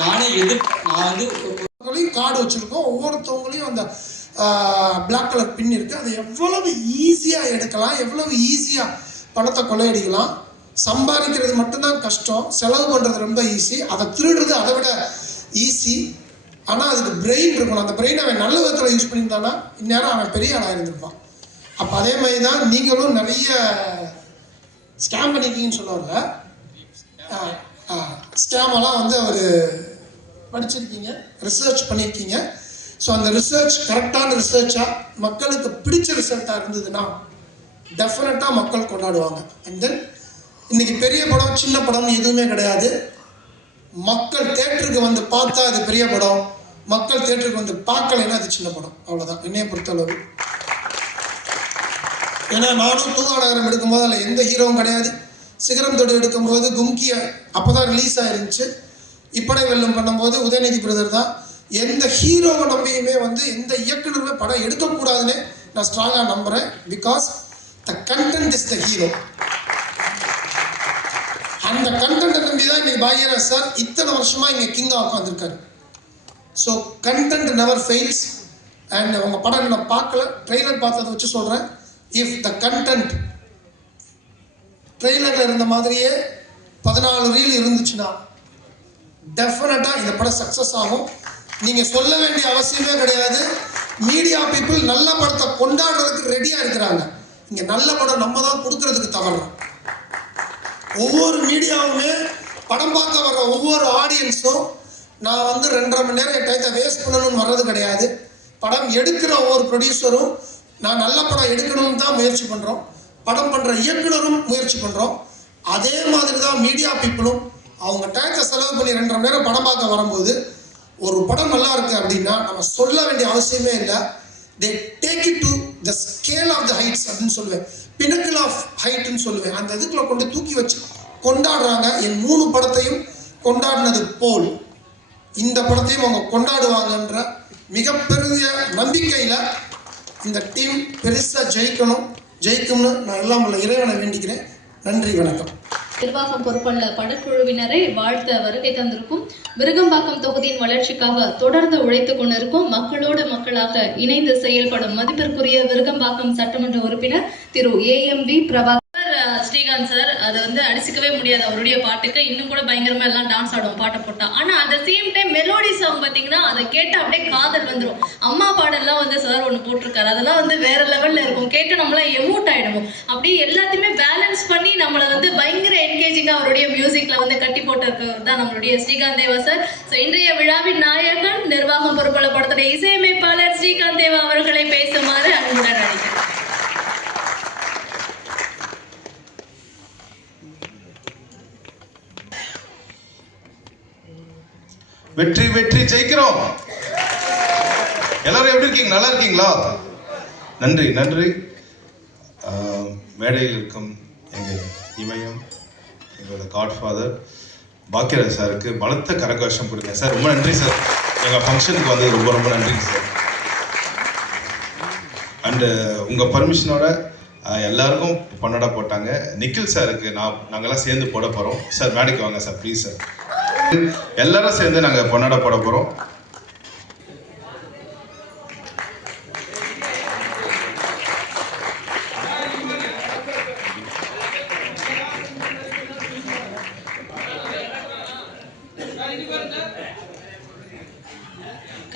நான் வந்து கார்டு வச்சுருக்கோம், ஒவ்வொருத்தவங்களையும் அந்த பிளாக் கலர் பின் இருக்குது. அது எவ்வளவு ஈஸியாக எடுக்கலாம், எவ்வளவு ஈஸியாக பணத்தை கொள்ளையடிக்கலாம். சம்பாதிக்கிறது மட்டும்தான் கஷ்டம், செலவு பண்ணுறது ரொம்ப ஈஸி, அதை திருடுறது அதை விட ஈஸி. ஆனால் அதுக்கு பிரெயின் இருக்கணும். அந்த பிரெயின் அவன் நல்ல விதத்தில் யூஸ் பண்ணியிருந்தானா இந்நேரம் அவன் பெரிய ஆளாக இருந்திருப்பான். அப்போ அதே மாதிரி தான் நீங்களும் நிறைய ஸ்கேம் பண்ணியிருக்கீங்கன்னு சொல்லுவார்ல, ஸ்கேமெல்லாம் வந்து அவர் படிச்சிருக்கீங்க, ரிசர்ச் பண்ணியிருக்கீங்க. ஸோ அந்த ரிசர்ச் கரெக்டான ரிசர்ச்சாக மக்களுக்கு பிடிச்ச ரிசல்ட்டாக இருந்ததுன்னா டெஃபினட்டாக மக்கள் கொண்டாடுவாங்க. அண்ட் தென் இன்றைக்கி பெரிய படம் சின்ன படம்னு எதுவுமே கிடையாது. மக்கள் தேட்டருக்கு வந்து பார்த்தா அது பெரிய படம், மக்கள் தேட்டருக்கு வந்து பார்க்கலைன்னா அது சின்ன படம், அவ்வளோதான் என்னைய பொறுத்தளவு. ஏன்னா நானும் தூங்காநகரம் எடுக்கும்போது அதில் எந்த ஹீரோவும் கிடையாது. சிகரம் தொடு எடுக்கும்போது கும்கிய அப்போ தான் ரிலீஸ் ஆகிருந்துச்சு. இப்படை வெல்லும் பண்ணும்போது உதயநிதி பிரதர் தான். எந்த ஹீரோவை நம்பியுமே வந்து எந்த இயக்குனருமே படம் எடுக்கக்கூடாதுன்னு நான் ஸ்ட்ராங்காக நம்புகிறேன். Because the content is the hero. அந்த கண்டென்ட்டை நம்பி தான் இன்னைக்கு பாக்யராஜ் சார் இத்தனை வருஷமாக இங்கே கிங்காக உட்காந்துருக்காரு. So content never fails. And உங்கள் படம் நான் பார்க்கல, ட்ரெய்லர் பார்த்ததை வச்சு சொல்கிறேன். இஃப் த கண்டென்ட் ட்ரெய்லரில் இருந்த மாதிரியே 14 ரீல் இருந்துச்சுன்னா டெஃபினட்டாக இந்த படம் சக்ஸஸ் ஆகும். நீங்கள் சொல்ல வேண்டிய அவசியமே கிடையாது. மீடியா பீப்புள் நல்ல படத்தை கொண்டாடுறதுக்கு ரெடியாக இருக்கிறாங்க. இங்கே நல்ல படம் நம்ம தான் கொடுக்கறதுக்கு தவறுறோம். ஒவ்வொரு மீடியாவுமே படம் பார்க்க வர்ற ஒவ்வொரு ஆடியன்ஸும் நான் வந்து 2.5 மணி நேரம் என் டயத்தை வேஸ்ட் பண்ணணும்னு வர்றது கிடையாது. படம் எடுக்கிற ஒவ்வொரு ப்ரொடியூசரும் நான் நல்ல படம் எடுக்கணும்னு தான் முயற்சி பண்ணுறோம். படம் பண்ணுற இயக்குனரும் முயற்சி பண்ணுறோம். அதே மாதிரி தான் மீடியா பீப்புளும் அவங்க டயத்தை செலவு பண்ணி 2.5 மணி நேரம் படம் பார்க்க வரும்போது ஒரு படம் நல்லா இருக்குது அப்படின்னா நம்ம சொல்ல வேண்டிய அவசியமே இல்லை. They take it to the scale of the heights அப்படின்னு சொல்லுவேன், பினக்கிள் ஆஃப் ஹைட்னு சொல்லுவேன். அந்த இதுக்குள்ள கொண்டு தூக்கி வச்சு கொண்டாடுறாங்க. என் 3 படத்தையும் கொண்டாடினது போல் இந்த படத்தையும் அவங்க கொண்டாடுவாங்கன்ற மிகப்பெரிய நம்பிக்கையில் இந்த டீம் பெருசாக ஜெயிக்கும்னு நான் எல்லாம் உள்ள இறைவனை வேண்டிக்கிறேன். நன்றி, வணக்கம். நிர்வாகம் பொறுப்புள்ள படக்குழுவினரை வாழ்த்த வருகை தந்திருக்கும் விருகம்பாக்கம் தொகுதியின் வளர்ச்சிக்காக தொடர்ந்து உழைத்துக் கொண்டிருக்கும் மக்களோடு மக்களாக இணைந்து செயல்படும் மதிப்பிற்குரிய விருகம்பாக்கம் சட்டமன்ற உறுப்பினர் திரு AMV பிரபாகர் ஸ்ரீகாந்த் சார். அதை வந்து அடிச்சுக்கவே முடியாது அவருடைய பாட்டுக்கு. இன்னும் கூட பயங்கரமா எல்லாம் டான்ஸ் ஆடுவோம் பாட்டை போட்டா. ஆனா அந்த சேம் டைம் மெலோடி சாங் பாத்தீங்கன்னா அதை கேட்டா அப்படியே காதல் வந்துடும். அம்மா பாடெல்லாம் வந்து சார் ஒன்று போட்டிருக்காரு, அதெல்லாம் வந்து வேற லெவல்ல இருக்கும். கேட்டு நம்மளாம் எமோட் ஆயிடுவோம். அப்படியே எல்லாத்தையுமே பேலன்ஸ் பண்ணி நம்மளை வந்து பயங்கர என்கேஜிங்கா அவருடைய மியூசிக்ல வந்து கட்டி போட்டிருக்கிறது தான் நம்மளுடைய ஸ்ரீகாந்த் தேவா சார். ஸோ இன்றைய விழாவின் நாயகன் நிர்வாகம் பொறுப்புள்ள படத்துடைய இசையமைப்பாளர் ஸ்ரீகாந்த் தேவா அவர்களை பேசுமாறு அன்புடன் அழைக்கிறேன். வெற்றி வெற்றி ஜெயிக்கிறோம். எல்லாரும் எப்படி இருக்கீங்க? நல்லா இருக்கீங்களா? நன்றி நன்றி. மேடையில் இருக்கும் எங்கள் இமயம், எங்களோட காட்ஃபாதர் பாக்கியராஜ் சாருக்கு பலத்த கரகோஷம் கொடுங்க சார். ரொம்ப நன்றி சார். எங்கள் ஃபங்க்ஷனுக்கு வந்தது ரொம்ப ரொம்ப நன்றிங்க சார். அண்டு உங்கள் பர்மிஷனோட எல்லாருக்கும் பொன்னாடா போட்டாங்க. நிக்கில் சாருக்கு நாங்கள்லாம் சேர்ந்து போட போகிறோம் சார். மேடைக்கு வாங்க சார் ப்ளீஸ் சார். எல்லாரும் சேர்ந்து நாங்கள் பொன்னாடா போட போகிறோம்.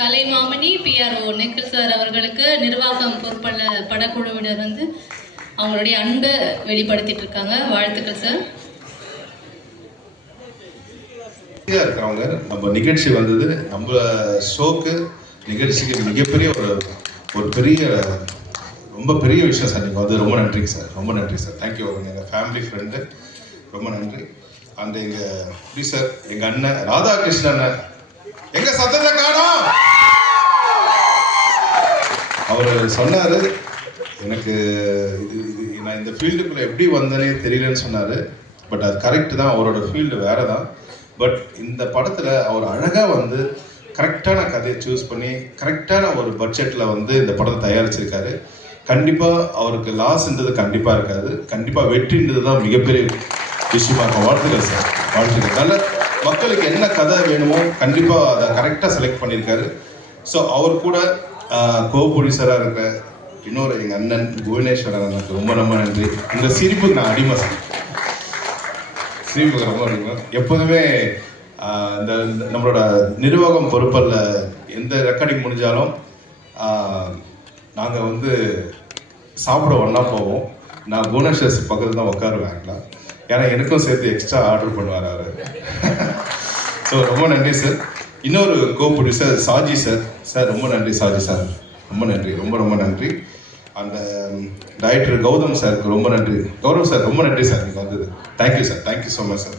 கலைமாமணி PRO நிக்கில் சார் அவர்களுக்கு நிர்வாகம் பொறுப்புள்ள படக்குழுவினர் வந்து அவங்களுடைய அன்பை வெளிப்படுத்திட்டு இருக்காங்க. வாழ்த்துக்கள் சார். இருக்கிறவங்க நம்ம நிகழ்ச்சி வந்தது, நம்ம ஷோக்கு நிகழ்ச்சிக்கு மிகப்பெரிய ஒரு பெரிய ரொம்ப பெரிய விஷயம் சார். நீங்கள் வந்து ரொம்ப நன்றிங்க சார். ரொம்ப நன்றி சார். தேங்க்யூ. எங்கள் ஃபேமிலி ஃப்ரெண்டு ரொம்ப நன்றி. அண்ட் எங்கள் சார், எங்கள் அண்ணன் ராதாகிருஷ்ணன் எங்க சத்தத்தை காணோம். அவர் சொன்னார் எனக்கு நான் இந்த ஃபீல்டுக்குள்ளே எப்படி வந்தேனே தெரியலன்னு சொன்னார். பட் அது கரெக்டு தான். அவரோட ஃபீல்டு வேறு தான். பட் இந்த படத்தில் அவர் அழகாக வந்து கரெக்டான கதையை சூஸ் பண்ணி கரெக்டான ஒரு பட்ஜெட்டில் வந்து இந்த படத்தை தயாரிச்சிருக்காரு. கண்டிப்பாக அவருக்கு லாஸ்ன்றது கண்டிப்பாக இருக்காது. கண்டிப்பாக வெற்றின்றது தான் மிகப்பெரிய விஷயமா இருக்கும். வாழ்த்துக்கள் சார், வாழ்த்துக்கள். நல்ல மக்களுக்கு என்ன கதை வேணுமோ கண்டிப்பாக அதை கரெக்டாக செலக்ட் பண்ணியிருக்காரு. ஸோ அவர் கூட கோ-ப்ரொடியூசராக இருக்கிற இன்னொரு எங்கள் அண்ணன் புவனேஸ்வரன் எனக்கு ரொம்ப ரொம்ப நன்றி. இந்த சிரிப்புக்கு நான் அடிமை சார். சிரிப்புக்கு ரொம்ப அடிமை. எப்போதுமே இந்த நம்மளோட நிர்வாகம் பொறுப்பல்ல எந்த ரெக்கார்டிங் முடிஞ்சாலும் நாங்கள் வந்து சாப்பிட ஒன்றா போவோம். நான் புவனேஸ்வர் பக்கத்தில் தான் உட்காருவேன் ஆக்சுவலாக. ஏன்னா எனக்கும் சேர்த்து எக்ஸ்ட்ரா ஆர்டர் பண்ணுவார் அவர். ஸோ ரொம்ப நன்றி சார். இன்னொரு கோ-ப்ரொடியூசர் சாஜி சார். சார் ரொம்ப நன்றி சாஜி சார், ரொம்ப நன்றி, ரொம்ப ரொம்ப நன்றி. அந்த டைரக்டர் கௌதம் சாருக்கு ரொம்ப நன்றி. கௌரவ் சார் ரொம்ப நன்றி சார், நீங்கள் வந்தது. Thank you sir, thank you so much sir.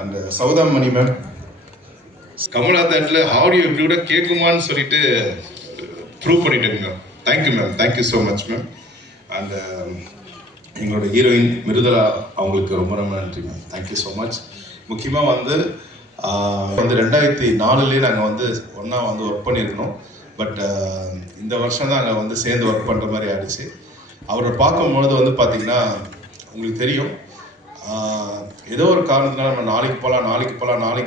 அந்த சௌதாமணி மேம் கமலா தேட்டில் ஆடியோ இப்படி கூட கேட்குமான்னு சொல்லிட்டு ப்ரூவ் பண்ணிட்டேங்க ma'am. Thank you ma'am, thank you so much ma'am. அந்த எங்களோட ஹீரோயின் மிருதலா அவங்களுக்கு ரொம்ப ரொம்ப நன்றி மேம். Thank you so much. முக்கியமாக வந்து 2004 நாங்கள் வந்து ஒன்றா வந்து ஒர்க் பண்ணியிருக்கணும். பட் இந்த வருஷம் தான் நாங்கள் வந்து சேர்ந்து ஒர்க் பண்ணுற மாதிரி ஆயிடுச்சு. அவரை பார்க்கும்பொழுது வந்து பார்த்திங்கன்னா உங்களுக்கு தெரியும், ஏதோ ஒரு காரணத்தினால நம்ம நாளைக்கு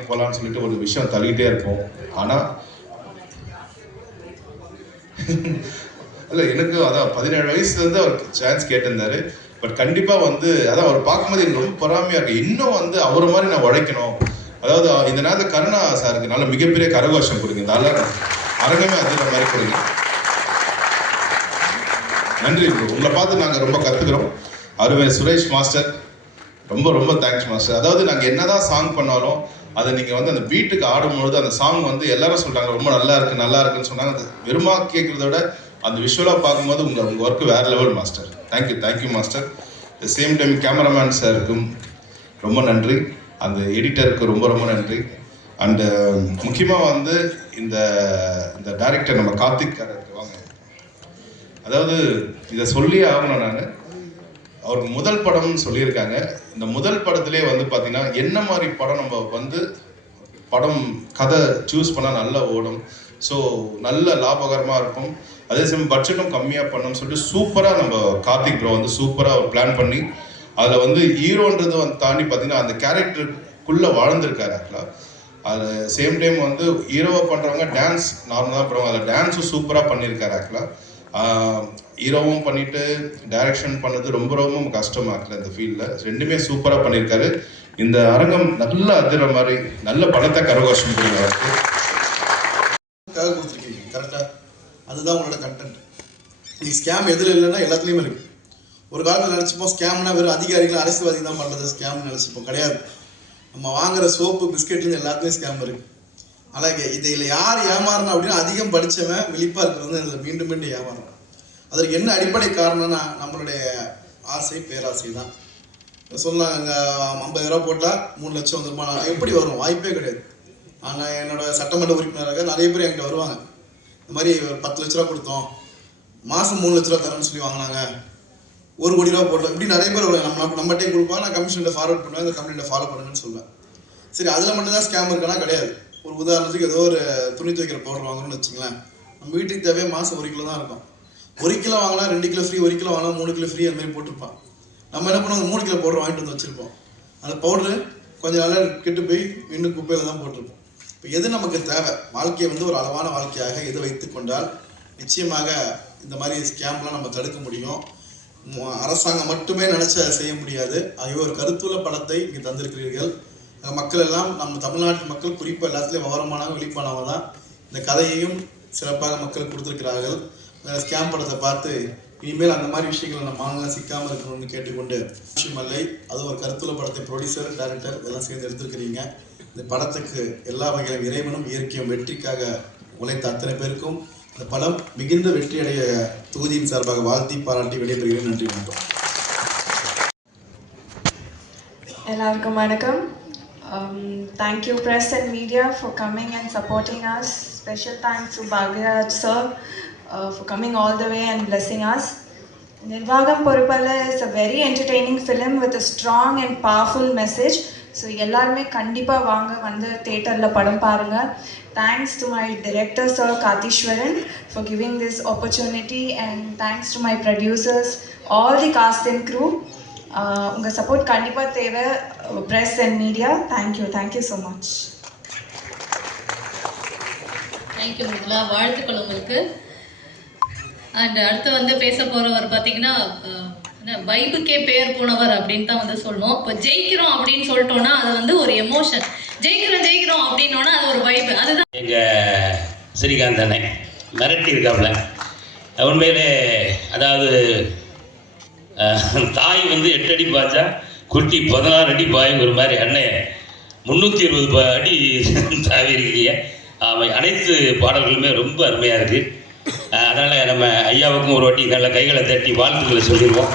போகலான்னு சொல்லிட்டு ஒரு விஷயம் தள்ளிக்கிட்டே இருப்போம். ஆனால் இல்லை, எனக்கு அதான் 17 வயசுலேருந்து அவருக்கு சான்ஸ் கேட்டிருந்தாரு. பட் கண்டிப்பாக வந்து அதான் அவர் பார்க்கும்போது எனக்கு ரொம்ப பொறாமையாக இருக்குது. இன்னும் வந்து அவரை மாதிரி நான் உழைக்கணும். அதாவது இந்த நேரத்தில் கருணா சாருக்கு நல்ல மிகப்பெரிய கரகோஷம் கொடுங்க. இந்த அரங்கமே அதுற மாதிரி கொடுங்க. நன்றி ப்ரோ, உங்களை பார்த்து நாங்கள் ரொம்ப கற்றுக்குறோம். அருமை சுரேஷ் மாஸ்டர், ரொம்ப ரொம்ப தேங்க்ஸ் மாஸ்டர். அதாவது நாங்கள் என்னதான் சாங் பண்ணாலும் அதை நீங்கள் வந்து அந்த பீட்டுக்கு ஆடும்பொழுது அந்த சாங் வந்து எல்லாரும் சொல்கிறாங்க ரொம்ப நல்லா இருக்குன்னு சொன்னாங்க. அது வெறுமா கேட்குறத விட அந்த விஷுவலாக பார்க்கும்போது உங்கள் ஒர்க்கு வேறு level master. Thank you master. The same time cameraman சாருக்கும் ரொம்ப நன்றி. அந்த எடிட்டருக்கு ரொம்ப ரொம்ப நன்றி. அண்டு முக்கியமாக வந்து இந்த டைரக்டர் நம்ம கார்த்திக் வாங்க. அதாவது இதை சொல்லியே ஆகணும். நான் அவருக்கு முதல் படம்னு சொல்லியிருக்காங்க. இந்த முதல் படத்திலே வந்து பார்த்திங்கன்னா என்ன மாதிரி படம் நம்ம வந்து படம் கதை சூஸ் பண்ணால் நல்லா ஓடும், ஸோ நல்ல லாபகரமாக இருக்கும், அதே சமயம் பட்ஜெட்டும் கம்மியாக பண்ணணும்னு சொல்லிட்டு சூப்பராக நம்ம கார்த்திக் ப்ரோ வந்து சூப்பராக பிளான் பண்ணி அதில் வந்து ஹீரோன்றது வந்து தாண்டி பார்த்தீங்கன்னா அந்த கேரக்டருக்குள்ளே வாழ்ந்திருக்காரு ஆக்சுவலாக. அது சேம் டைம் வந்து ஹீரோவை பண்ணுறவங்க டான்ஸ் நார்மலாக பண்ணுவாங்க, அதில் டான்ஸும் சூப்பராக பண்ணியிருக்காரு ஆக்சுவலாக. ஹீரோவும் பண்ணிட்டு டைரக்ஷன் பண்ணது ரொம்ப ரொம்ப கஷ்டமாக இருக்குல்ல இந்த ஃபீல்டில். ரெண்டுமே சூப்பராக பண்ணியிருக்காரு. இந்த அரங்கம் நல்லா அதிர மாதிரி நல்ல படத்தை கரகோஷம் பண்ணியிருக்காரு. கொடுத்துருக்கீங்க கரெக்டாக, அதுதான் உங்களோட கண்டென்ட். நீ ஸ்கேம் எதில் இல்லைன்னா எல்லாத்துலேயுமே இருக்குது. ஒரு காலத்தில் நினச்சிப்போம் ஸ்கேம்னா வெறும் அதிகாரிகள் அரசியல்வாதி தான் பண்ணுறது ஸ்கேம்னு நினச்சிப்போம். கிடையாது. நம்ம வாங்குகிற சோப்பு பிஸ்கெட்லேருந்து எல்லாத்துலேயும் ஸ்கேம் இருக்குது. ஆனால் இதில் யார் ஏமாறணும் அப்படின்னா அதிகம் படித்தவன் விழிப்பாக இருக்கிறது இதில் மீண்டும் மீண்டும் ஏமாறணும். அதற்கு என்ன அடிப்படை காரணம்னா நம்மளுடைய ஆசை பேராசை தான். சொல்லலாம், அங்கே 50,000 போட்டால் 3 லட்சம் வந்துருமா? எப்படி வரும்? வாய்ப்பே கிடையாது. ஆனால் என்னோடய சட்டமன்ற உறுப்பினராக நிறைய பேர் என்கிட்ட வருவாங்க. இந்த மாதிரி 10 லட்ச ரூபா கொடுத்தோம், மாதம் 3 லட்ச ரூபா தரேன்னு சொல்லி வாங்கினாங்க, 1 கோடி ரூபா போட்டோம், இப்படி நிறைய பேர் வருவாங்க. நம்மகிட்டே கொடுப்பாங்க, நான் கமிஷன்கிட்ட ஃபார்வர்ட் பண்ணுவேன், இந்த கம்பெனியில் ஃபாலோ பண்ணுங்கன்னு சொல்லுவேன். சரி, அதில் மட்டும்தான் ஸ்கேம் இருக்கானா? கிடையாது. ஒரு உதாரணத்துக்கு ஏதோ ஒரு துணி துவைக்கிற பவுடர் வாங்கணும்னு வச்சுங்களேன். நம்ம வீட்டுக்கு தேவையே மாதம் 1 கிலோ தான் இருக்கும். 1 கிலோ வாங்கினா 2 கிலோ ஃப்ரீ, 1 கிலோ வாங்கினா 3 கிலோ ஃப்ரீ, அந்த மாதிரி போட்டிருப்பான். நம்ம என்ன பண்ணுவோம், 3 கிலோ பவுடர் வாங்கிட்டு வந்து வச்சுருப்போம். அந்த பவுடரு கொஞ்சம் நாளாக கெட்டு போய் இன்னும் குப்பையில் தான் போட்டிருப்போம். இப்போ எது நமக்கு தேவை, வாழ்க்கையை வந்து ஒரு அளவான வாழ்க்கையாக எது வைத்து கொண்டால் நிச்சயமாக இந்த மாதிரி ஸ்கேம்லாம் நம்ம தடுக்க முடியும். அரசாங்கம் மட்டுமே நினச்சா செய்ய முடியாது. ஆகிய ஒரு கருத்துள்ள படத்தை இங்கே தந்திருக்கிறீர்கள். மக்கள் எல்லாம், நம்ம தமிழ்நாட்டு மக்கள் குறிப்பாக எல்லாத்துலேயும் விவரமானவங்க விழிப்பானவங்க தான். இந்த கதையையும் சிறப்பாக மக்கள் கொடுத்துருக்கிறார்கள். ஸ்கேம் படத்தை பார்த்து இனிமேல் அந்த மாதிரி விஷயங்களை நம்ம மாநிலம் சிக்காமல் இருக்கணும்னு கேட்டுக்கொண்டு, மல்லை அது ஒரு கருத்துள்ள படத்தை ப்ரொடியூசர் டைரக்டர் இதெல்லாம் சேர்ந்து எடுத்துருக்கிறீங்க. இந்த படத்துக்கு எல்லா வகையிலும் இறைவனும் இயற்கையும் வெற்றிக்காக உழைத்த அத்தனை பேருக்கும் இந்த படம் மிகுந்த வெற்றியடைய தொகுதியின் சார்பாக வாழ்த்தி பாராட்டி விடைபெறுகிறேன். நன்றி, வணக்கம். எல்லாருக்கும் வணக்கம். Thank you press and media for coming and supporting us. Special thanks to Bhagraj sir for coming all the way and blessing us. Nirvagam Porupala is a very entertaining film with a strong and powerful message. So எல்லாருமே கண்டிப்பா வாங்க வந்து தியேட்டர்ல படம் பாருங்க. Thanks to my director sir Kathishwaran for giving this opportunity, and thanks to my producers, all the cast and crew. உங்கள் support கண்டிப்பாக தேவை, press and media. Thank you so much. Thank you Mridula, வாழ்த்துக்கள் உங்களுக்கு. அண்ட் அடுத்து வந்து பேச போகிறவர் பார்த்தீங்கன்னா வைபுக்கே பேர் போனவர் அப்படின்னு தான் வந்து சொல்லணும். இப்போ ஜெயிக்கிறோம் அப்படின்னு சொல்லிட்டோன்னா அது வந்து ஒரு எமோஷன். ஜெயிக்கிறோம் அப்படின்னோன்னா அது ஒரு வைபு. அதுதான் எங்கள் ஸ்ரீகாந்த் அண்ணன் மிரட்டி இருக்காப்புல. உண்மையிலே அதாவது தாய் வந்து 8 அடி பாய்ச்சா குட்டி 16 அடி பாயுங்கிற மாதிரி அண்ணன் 320 அடி தாவி இருக்கீங்க. அனைத்து பாடல்களுமே ரொம்ப அருமையாக இருக்குது. அதனால் நம்ம ஐயாவுக்கும் ஒரு வாட்டி நல்ல கைகளை தட்டி வாழ்த்துக்களை சொல்லிடுவோம்.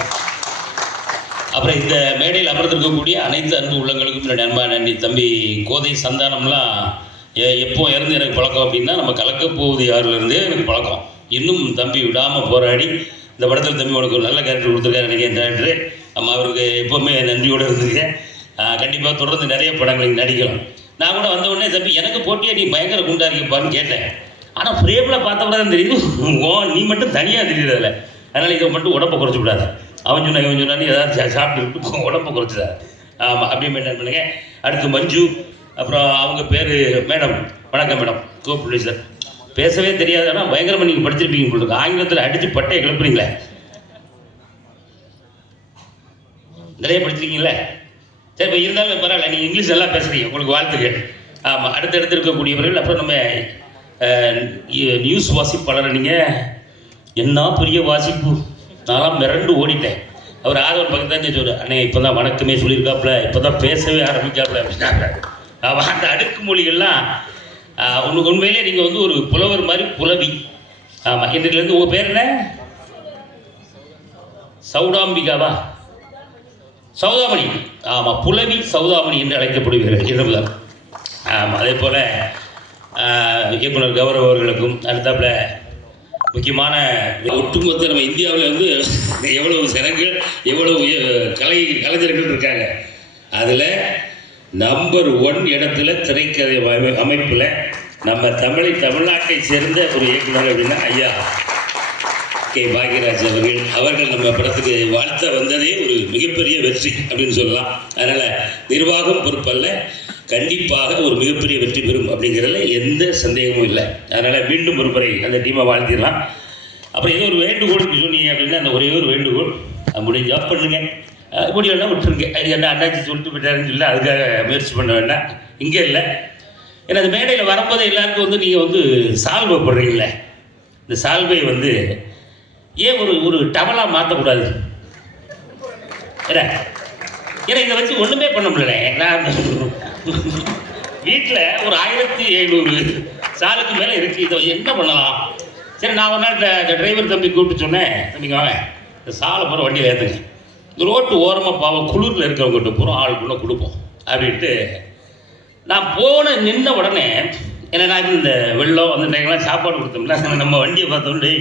அப்புறம் இந்த மேடையில் அமர்ந்திருக்கக்கூடிய அனைத்து அன்பு உள்ளங்களுக்கும் என்னுடைய அன்பா நன்றி. தம்பி கோதை சந்தானம்லாம் எப்போ இறந்து எனக்கு பழக்கம் அப்படின்னா, நம்ம கலக்கப்போவது யாருலேருந்தே எனக்கு பழக்கம். இன்னும் தம்பி விடாமல் போராடி இந்த படத்தில் தம்பி உனக்கு ஒரு நல்ல கேரக்டர் கொடுத்துருக்காரு நினைக்கிறேன் டேரக்டரு. நம்ம அவருக்கு எப்போவுமே நன்றியோடு இருந்துருக்கேன். கண்டிப்பாக தொடர்ந்து நிறைய படங்களுக்கு நடிக்கலாம். நான் கூட வந்த உடனே தம்பி எனக்கு போட்டியாக நீ பயங்கர குண்டா இருப்பான்னு கேட்டேன். ஆனால் ஃப்ரேமில் பார்த்தவங்க தான் தெரியுது நீ மட்டும் தனியாக தெரியுறதில்ல. அதனால் இதை மட்டும் உடம்பை குறைச்சி விடாது. அவன் சொன்னா இவன் சொன்னான்னு ஏதாவது சாப்பிட்டு உடம்பை குறைச்சிடாது. ஆமாம், அப்படியே மெயின்டைன் பண்ணுங்க. அடுத்து மஞ்சு, அப்புறம் அவங்க பேர் மேடம். வணக்கம் மேடம், கோபுள்ளி சார். பேசவே தெரியாதுன்னா பயங்கரமாக நீங்கள் படிச்சிருப்பீங்க போட்டுருக்கு. ஆங்கிலத்தில் அடித்து பட்டையை கிளப்புறீங்களே, நிறைய படிச்சிருக்கீங்களே. சரி, இப்போ இருந்தாலும் பரவாயில்ல, நீங்கள் இங்கிலீஷ் நல்லா பேசுகிறீங்க, உங்களுக்கு வாழ்த்துக்கள். ஆமாம், அடுத்தடுத்து இருக்கக்கூடியவர்கள். அப்புறம் நம்ம நியூஸ் வாசிப்பாளரை நீங்கள் என்ன பெரிய வாசிப்பு, நான்லாம் மிரண்டு ஓடிட்டேன். அவர் ஆதவன் பக்கத்தான் சொல்லுவார், அண்ணே இப்போ தான் வணக்கமே சொல்லியிருக்காப்புல, இப்போ தான் பேசவே ஆரம்பிக்காப்புல அப்படின்னாங்க. அந்த அடுக்குமொழிகள்லாம் உண்மையிலே நீங்கள் வந்து ஒரு புலவர் மாதிரி புலவி. ஆமாம், இன்றைலேருந்து உங்கள் பேர் என்ன? சௌடாம்பிகாவா? சௌதாமணி. ஆமாம், புலவி சௌதாமணி என்று அழைக்கப்படுவீர்கள் இரவுதான். ஆமாம், அதே போல் இயக்குனர் கௌரவ அவர்களுக்கும் அடுத்தாப்புல முக்கியமான ஒட்டுமொத்த நம்ம இந்தியாவில் வந்து எவ்வளவு ஜனங்கள் எவ்வளவு கலைஞர்கள் இருக்காங்க. அதில் நம்பர் 1 இடத்துல திரைக்கதை அமைப்பில் நம்ம தமிழ்நாட்டை சேர்ந்த ஒரு இயக்குனர் அப்படின்னா ஐயா கே பாக்யராஜ் அவர்கள் நம்ம படத்துக்கு வாழ்த்த வந்ததே ஒரு மிகப்பெரிய வெற்றி அப்படின்னு சொல்லலாம். அதனால் நிர்வாகம் பொறுப்பல்ல, கண்டிப்பாக ஒரு மிகப்பெரிய வெற்றி பெறும் அப்படிங்கிறதுல எந்த சந்தேகமும் இல்லை. அதனால் மீண்டும் ஒரு முறை அந்த டீமை வாழ்த்திடலாம். அப்புறம் ஏதோ ஒரு வேண்டுகோள் சொன்னீங்க அப்படின்னா அந்த ஒரே ஒரு வேண்டுகோள், முடிஞ்ச ஜாப் பண்ணுங்க, முடியலன்னா விட்டுருங்க. அது என்ன அண்ணாச்சி சொல்லிட்டு போயிட்டாருன்னு சொல்லி அதுக்காக முயற்சி பண்ண வேண்டாம். இங்கே இல்லை, ஏன்னா அந்த மேடையில் வரும்போது எல்லாருக்கும் வந்து நீங்கள் வந்து சால்வை போடுறீங்களே, இந்த சால்வையை வந்து ஏன் ஒரு டவலாக மாற்றக்கூடாது? ஏன்னா இதை வச்சு ஒன்றுமே பண்ண முடியல. நான் வீட்டில் ஒரு 1700 சாலுக்கு மேலே இருக்குது, இதை என்ன பண்ணலாம்? சரி, நான் ஒரு நாள் இந்த டிரைவர் தம்பி கூப்பிட்டு சொன்னேன், தம்பிங்க வாங்க இந்த சாலை போகிற வண்டியில் ஏற்றுங்க, இந்த ரோட்டு ஓரமாக பாவம் குளிரில் இருக்கிறவங்ககிட்ட பூரா ஆளுக்குள்ளே கொடுப்போம் அப்படின்ட்டு நான் நின்ன உடனே, ஏன்னா நான் இந்த வெள்ளம் அந்த டைம்லாம் சாப்பாடு கொடுத்தோம்ல, நம்ம வண்டியை பார்த்தோன்னே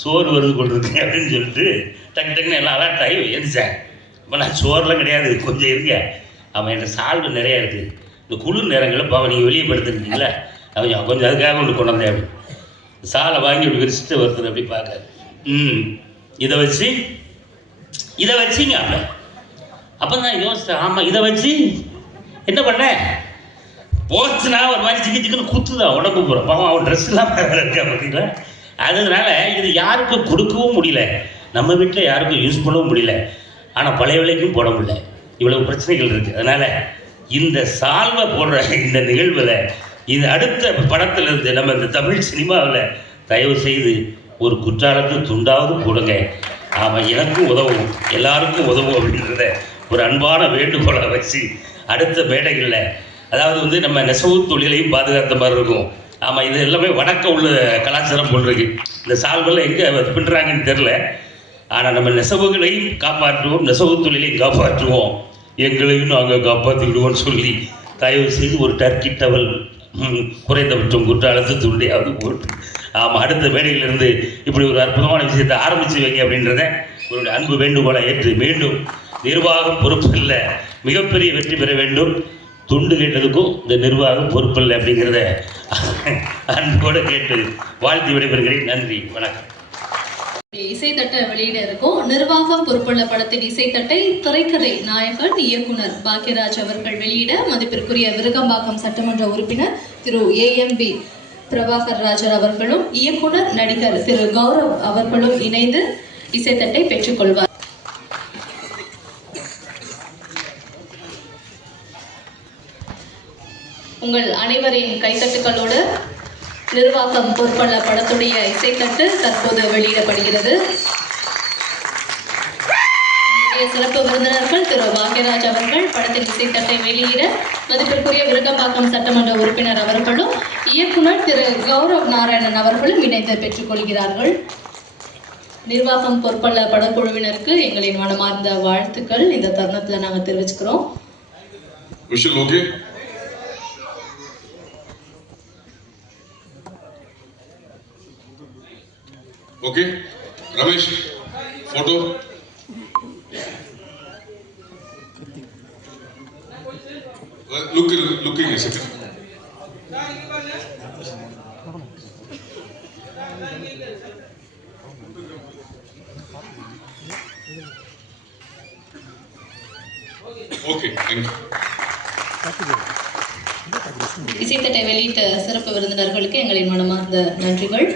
சோறு வருது கொண்டு இருக்கு அப்படின்னு சொல்லிட்டு டக்குன்னு எல்லாம் அலர்ட் ஆகி எழுந்திரிச்சேன். இப்போ நான் சோறுலாம் கிடையாது, கொஞ்சம் இருங்க, அவன் என்ன சால்வு நிறையா இருக்குது, இந்த குளிர் நேரங்களில் பாவம் நீங்கள் வெளியே படுத்துருக்கீங்களா, அவன் கொஞ்சம் அதுக்காக ஒன்று கொண்டு வந்தேன் அப்படி சாலை வாங்கி இப்படி விரிச்சிட்டு வருது அப்படி பார்க்க. இதை வச்சிங்க அப்போ நான் யோசித்தேன், ஆமாம் இதை வச்சு என்ன பண்ணேன், போச்சுனா ஒரு மாதிரி சிக்கன்னு குத்துதான் உடம்பு போகிறோம், பாவம் அவன் ட்ரெஸ்லாம் இருக்கா பார்த்தீங்களா. அதனால இது யாருக்கும் கொடுக்கவும் முடியல, நம்ம வீட்டில் யாருக்கும் யூஸ் பண்ணவும் முடியல, ஆனால் பழைய விலைக்கும் போட முடியல, இவ்வளவு பிரச்சனைகள் இருக்குது. அதனால் இந்த சால்வை போடுற இந்த நிகழ்வில் இது அடுத்த படத்தில் இருந்து நம்ம இந்த தமிழ் சினிமாவில் தயவு செய்து ஒரு குற்றாலத்து துண்டாவது போடுங்க. ஆமாம், எனக்கும் உதவும், எல்லாருக்கும் உதவும் அப்படின்றத ஒரு அன்பான வேண்டுகோளை வச்சு அடுத்த மேடைகளில், அதாவது வந்து நம்ம நெசவு தொழிலையும் பாதுகாத்த மாதிரி இருக்கும். ஆமாம், இது எல்லாமே வடக்க உள்ள கலாச்சாரம் போட்டிருக்கு. இந்த சால்வெல்லாம் எங்கே பின்னுறாங்கன்னு தெரில, ஆனால் நம்ம நெசவுகளையும் காப்பாற்றுவோம், நெசவு தொழிலையும் காப்பாற்றுவோம், எங்களையும் நாங்கள் காப்பாற்றிவிடுவோம்னு சொல்லி தயவு செய்து ஒரு டர்க்கி டவல் குறைந்தபட்சம் குற்றாலத்து துண்டையாவது போட்டு, ஆமாம் அடுத்த மேடையிலிருந்து இப்படி ஒரு அற்புதமான விஷயத்தை ஆரம்பித்து வைங்க அப்படின்றத ஒரு அன்பு வேண்டுகோளை ஏற்று மீண்டும் நிர்வாகம் பொறுப்பு இல்லை, மிகப்பெரிய வெற்றி பெற வேண்டும். துண்டு கேட்டதுக்கும் இந்த நிர்வாகம் பொறுப்பில்லை அப்படிங்கிறத அன்போடு கேட்டு வாழ்த்தி விடைபெறுகிறேன். நன்றி, வணக்கம். இசைத்தட்டை வெளியிட இருக்கும். நிர்வாகம் பொறுப்புள்ள படத்தின் இசைத்தட்டை திரைக்கதை நாயகன் இயக்குனர் பாக்யராஜ் அவர்கள் வெளியிட மதிப்பிற்குரிய விருகம்பாக்கம் சட்டமன்ற உறுப்பினர் திரு AMB பிரபாகர் ராஜர் அவர்களும் இயக்குனர் நடிகர் திரு கௌரவ் அவர்களும் இணைந்து இசைத்தட்டை பெற்றுக்கொள்வார். உங்கள் அனைவரின் கைத்தட்டுகளோடு நிர்வாகம் பொறுப்புள்ள படத்துடைய இசைத்தட்டு தற்போது வெளியிடப்படுகிறது. சிறப்பு விருந்தினர்கள் திரு பாக்யராஜ் அவர்கள் படத்தின் இசைத்தட்டை வெளியிட மதிப்பிற்குரிய விருகம்பாக்கம் சட்டமன்ற உறுப்பினர் அவர்களும் இயக்குனர் திரு கௌரவ் நாராயணன் அவர்களும் இணைந்து பெற்றுக்கொள்கிறார்கள். நிர்வாகம் பொறுப்புள்ள படக்குழுவினருக்கு எங்களின் மனமார்ந்த வாழ்த்துக்கள் இந்த தருணத்தில் நாங்கள் தெரிவிச்சுக்கிறோம். Okay, Ramesh, photo. Looking a second. Okay, thank you. இசைத்தட்டை வெளியிட்ட சிறப்பு விருந்தினர்களுக்கு எங்களின் மனமார்ந்த நன்றிகள்.